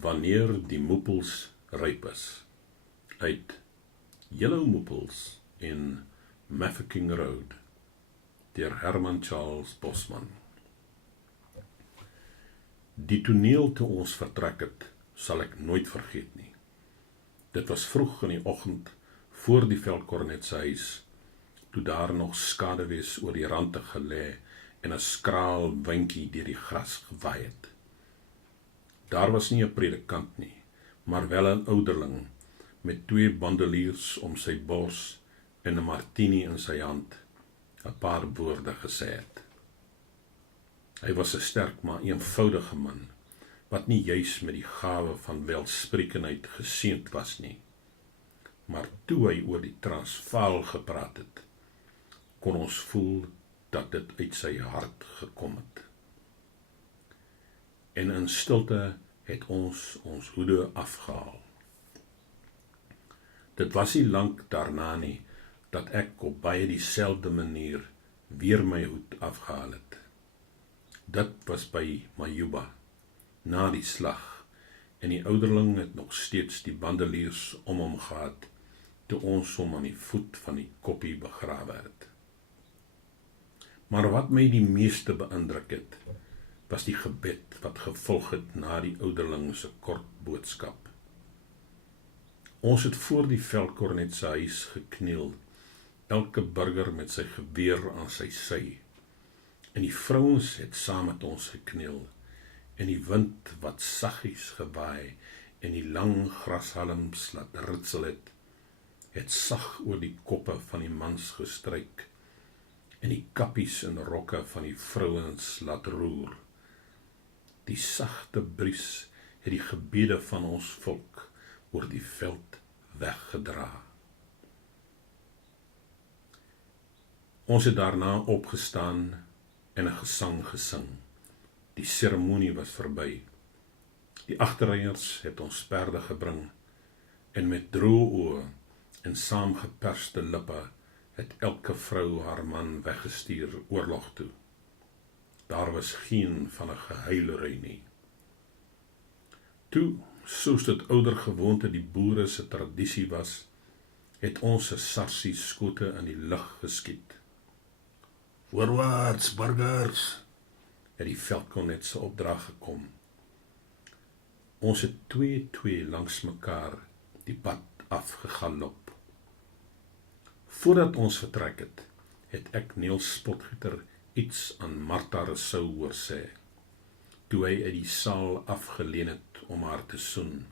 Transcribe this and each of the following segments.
Wanneer die moepels ryp is, uit Yellow Moepels in Mafeking Road, deur Herman Charles Bosman. Die toneel toe ons vertrek het, sal ek nooit vergeet nie. Dit was vroeg in die oggend, voor die veldkornet se huis, toe daar nog skaduwees oor die rande gelê en 'n skraal windjie deur die gras gewaai het. Daar was nie 'n predikant nie, maar wel 'n ouderling met 2 bandeliers om sy bors en 'n martini in sy hand, 'n paar woorde gesê het. Hy was 'n sterk maar eenvoudige man, wat nie juis met die gawe van welsprekendheid geseënd was nie. Maar toe hy oor die Transvaal gepraat het, kon ons voel dat dit uit sy hart gekom het. En in stilte het ons hoede afgehaal. Dit was nie lank daarna nie, dat ek op baie dieselfde manier weer my hoed afgehaal het. Dit was by Majuba, na die slag, en die ouderling het nog steeds die bandeliers om hom gehad, toe ons hom aan die voet van die koppie begrawe het. Maar wat my die meeste beïndruk het, was die gebed wat gevolg het na die ouderling se kort boodskap. Ons het voor die veldkornet se huis gekniel, elke burger met sy geweer aan sy sy, en die vrouens het saam met ons gekniel, en die wind wat saggies gewaai en die lang grashalms laat ritsel het sag oor die koppe van die mans gestryk, en die kappies en rokke van die vrouens laat roer. Die sagte bries het die gebede van ons volk oor die veld weggedra. Ons het daarna opgestaan en 'n gesang gesing. Die seremonie was verby. Die agterryers het ons perde gebring, en met droë oë en saamgeperste lippe het elke vrou haar man weggestuur oorlog toe. Daar was geen van 'n gehuilery nie. Toe, soos dit ouer gewoonte die boere se tradisie was, het ons 'n sarsie skote in die lug geskiet. Voorwaarts, burgers, het die veldkornet se opdrag gekom. Ons het 2 langs mekaar die pad afgegalop. Voordat ons vertrek het ek Niels Potgieter iets aan Martha Rousseau hoor sê, toe hy uit die saal afgeleen het om haar te soen.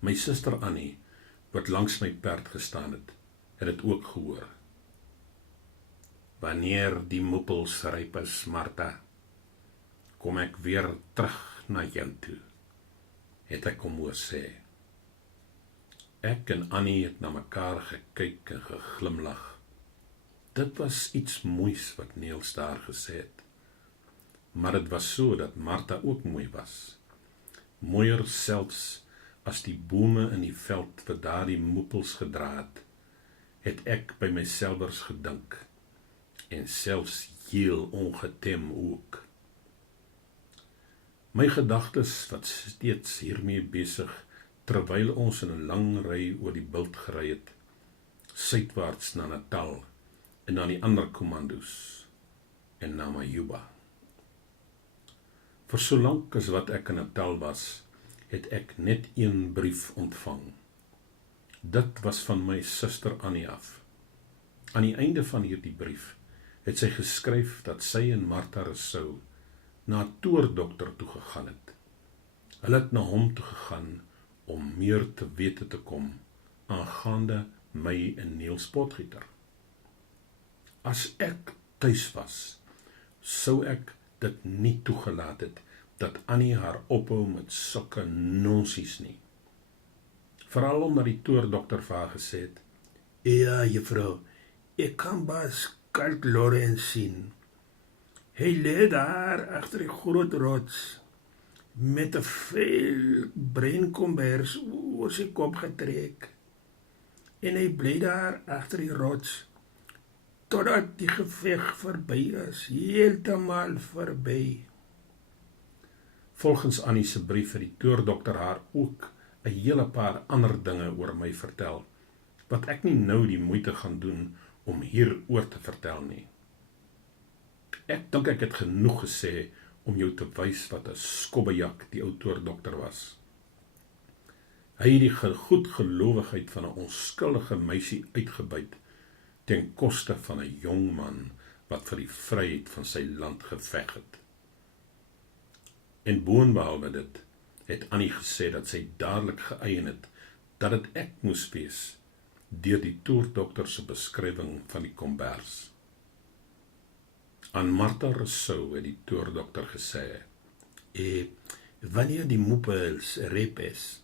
My suster Annie, wat langs my perd gestaan het dit ook gehoor. Wanneer die moepels ryp is, Martha, kom ek weer terug na jou toe, het ek hom hoor sê. Ek en Annie het na mekaar gekyk en geglimlag. Dit was iets moois wat Niels daar gesê het. Maar dit was so dat Martha ook mooi was. Mooier selfs as die bome in die veld wat daar die moepels gedra het ek by myselfers gedink, en selfs heel ongetem ook. My gedagtes wat steeds hiermee besig, terwyl ons in 'n lang ry oor die bult gery het, suidwaarts na Natal, en na die ander kommandos, en na Majuba. Vir solank as wat ek in Natal was, het ek net 1 brief ontvang. Dit was van my suster Annie af. Aan die einde van hierdie brief het sy geskryf dat sy en Martha Rousseau na 'n toordokter toe gegaan het. Hulle het na hom toe gegaan om meer te wete te kom aangaande my en Niels Potgieter. As ek tuis was, sou ek dit nie toegelaat het dat Annie haar ophou met sulke nonsies nie. Veral omdat die toordokter vir haar gesê het, ja, juffrou, ek kan baas Kalk Lawrence sien. Hy lê daar agter die groot rots, met 'n veel breinkombers oor sy kop getrek, en hy bly daar agter die rots, totdat die geveg verby is, heeltemal verby. Volgens Annie se brief het die toordokter haar ook 'n hele paar ander dinge oor my vertel, wat ek nie nou die moeite gaan doen om hier oor te vertel nie. Ek dink ek het genoeg gesê om jou te wys wat 'n skobbejak die ou toordokter was. Hy het die goedgelowigheid van 'n onskuldige meisie uitgebuit ten koste van 'n jong man wat vir die vryheid van sy land geveg het. En boonbehalwe dit, het Annie gesê dat sy dadelik geëien het dat dit ek moes wees deur die toerdokter se beskrywing van die kombers. Aan Martha Rousseau het die toerdokter gesê: wanneer die moepels rep is,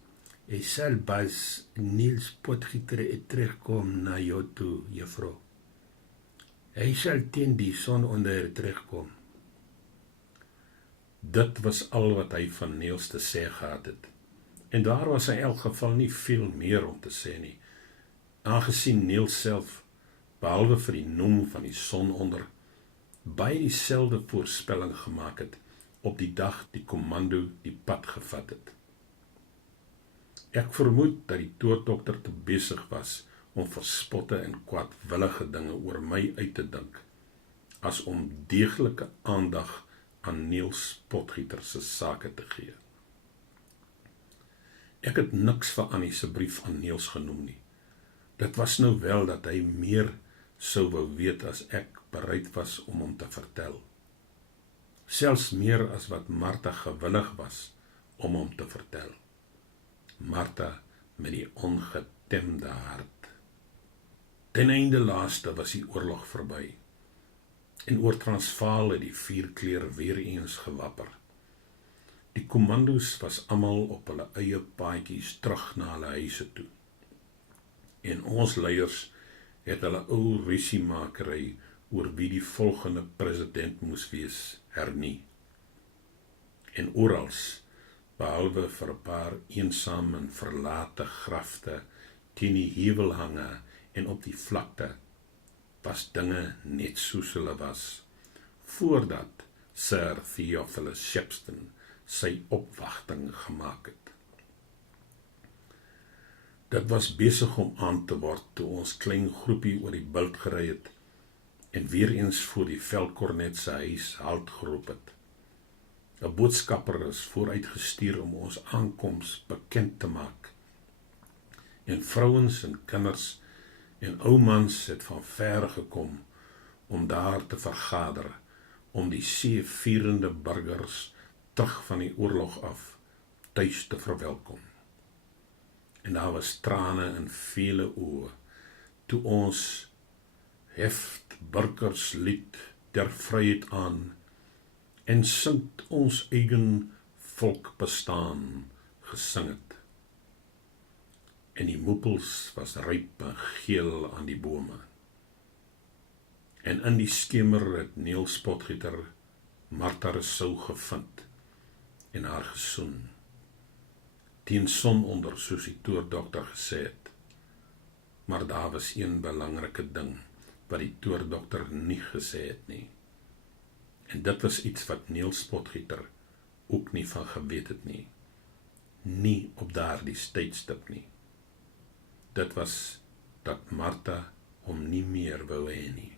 sal Bas Niels Potgieter terugkom na jou toe, juffrou. Hy sal teen die son onder terugkom. Dit was al wat hy van Niels te sê gehad het. En daar was in elk geval nie veel meer om te sê nie, aangesien Niels self, behalwe vir die noem van die son onder, baie dieselfde voorspelling gemaak het op die dag die kommando die pad gevat het. Ek vermoed dat die toordokter te besig was om verspotte en kwaadwillige dinge oor my uit te dink, as om deeglike aandag aan Niels Potgieter se sake te gee. Ek het niks vir Annie se brief aan Niels genoem nie. Dit was nou wel dat hy meer sou wou weet as ek bereid was om hom te vertel. Selfs meer as wat Martha gewillig was om hom te vertel. Martha met die ongetemde hart. Ten einde laaste was die oorlog verby. En oor Transvaal het die vuurkleur weer eens gewapper. Die kommando's was almal op hulle eie paadjies terug na hulle huise toe. En ons leiers het hulle ou rusiemakery oor wie die volgende president moes wees hernie. En orals, behalwe vir 'n paar eensaam en verlate grafte teen die heuwelhange en op die vlakte, was dinge net soos hulle was, voordat Sir Theophilus Shepstone sy opwagting gemaak het. Dit was besig om aan te word toe ons klein groepie oor die bult gery het en weer eens voor die veldkornet se huis halt geroep het. 'n Boodskapper is vooruitgestuur om ons aankoms bekend te maak. En vrouens en kinders en ou mans het van ver gekom om daar te vergader, om die seevierende burgers terug van die oorlog af tuis te verwelkom. En daar was trane in vele oë, toe ons heft burgerslied der vryheid aan, en singt ons eigen volk bestaan gesing het. En die moepels was ryp en geel aan die bome. En in die skemer het Niels Potgieter Martha Rousseau gevind en haar gesoen. Teen sononder, soos die toordokter gesê het. Maar daar was een belangrike ding wat die toordokter nie gesê het nie. En dit was iets wat Niels Potgieter ook nie van geweet het nie. Nie op daardie tydstip nie. Dit was dat Martha hom nie meer wou hê nie.